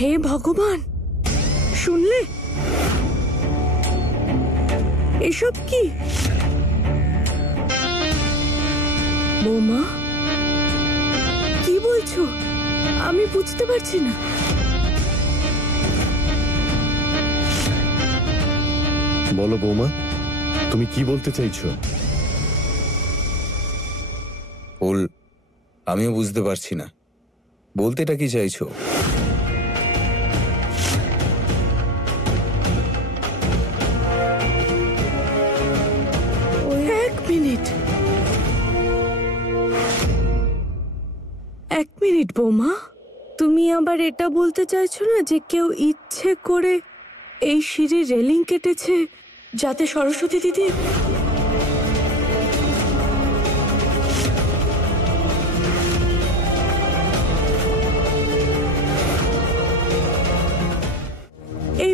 হে ভগবান, শুনলে? এসব কি? বৌমা, কি বলছো? আমি বুঝতে পারছি না। বলো বৌমা, তুমি কি বলতে চাইছো? ফুল, আমিও বুঝতে পারছি না বলতেটা কি চাইছো। এক মিনিট বৌমা, তুমি আবার এটা বলতে চাইছো না যে কেউ ইচ্ছে করে এই সিঁড়ির রেলিং কেটেছে যাতে সরস্বতী দিদি... এই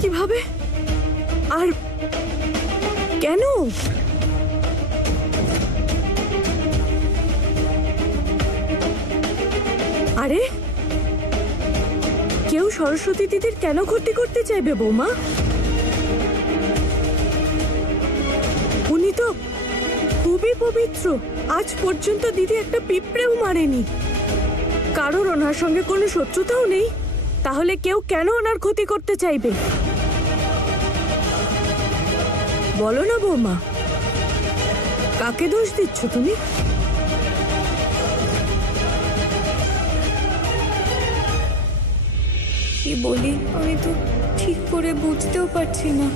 কিভাবে আর কেন? আরে, কেউ সরস্বতী দিদির কেন ক্ষতি করতে চাইবে বৌমা? উনি তো খুবই পবিত্র। আজ পর্যন্ত দিদি একটা পিঁপড়েও মারেনি। কারোর ওনার সঙ্গে কোনো শত্রুতাও নেই। তাহলে কেউ কেন ওনার ক্ষতি করতে চাইবে? বলো না বৌমা, কাকে দোষ দিচ্ছ তুমি? কি বলি আমি তো ঠিক করে বুঝতেও পারছি না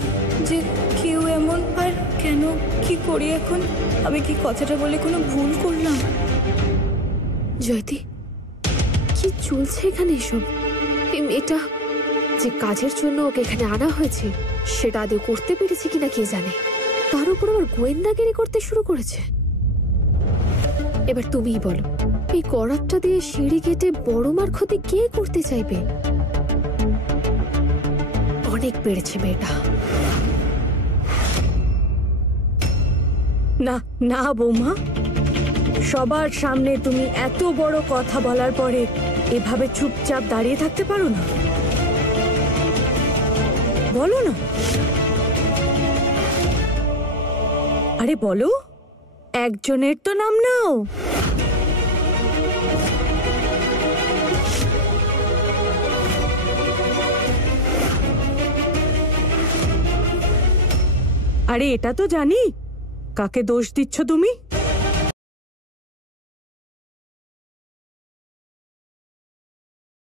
যে কেউ এমন, আর কেন, কি করি এখন? আমি কি কথাটা বলে কোনো ভুল করলাম? জয়তী, কি চলছে এখানে এসব? এই মেয়েটা যে কাজের জন্য ওকে এখানে আনা হয়েছে সেটা আদৌ করতে পেরেছে কিনা কে জানে। তার উপর আবার গোয়েন্দাগিরি করতে শুরু করেছে। এবার তুমিই বলো, এই করাতটা দিয়ে সিঁড়ি কেটে বড় মার ক্ষতি কে করতে চাইবে? অনেক বেড়েছে মেয়েটা। না না বৌমা, সবার সামনে তুমি এত বড় কথা বলার পরে এভাবে চুপচাপ দাঁড়িয়ে থাকতে পারো না? বলো না। আরে বলো, একজনের তো নাম নাও। আরে এটা তো জানি কাকে দোষ দিচ্ছ তুমি।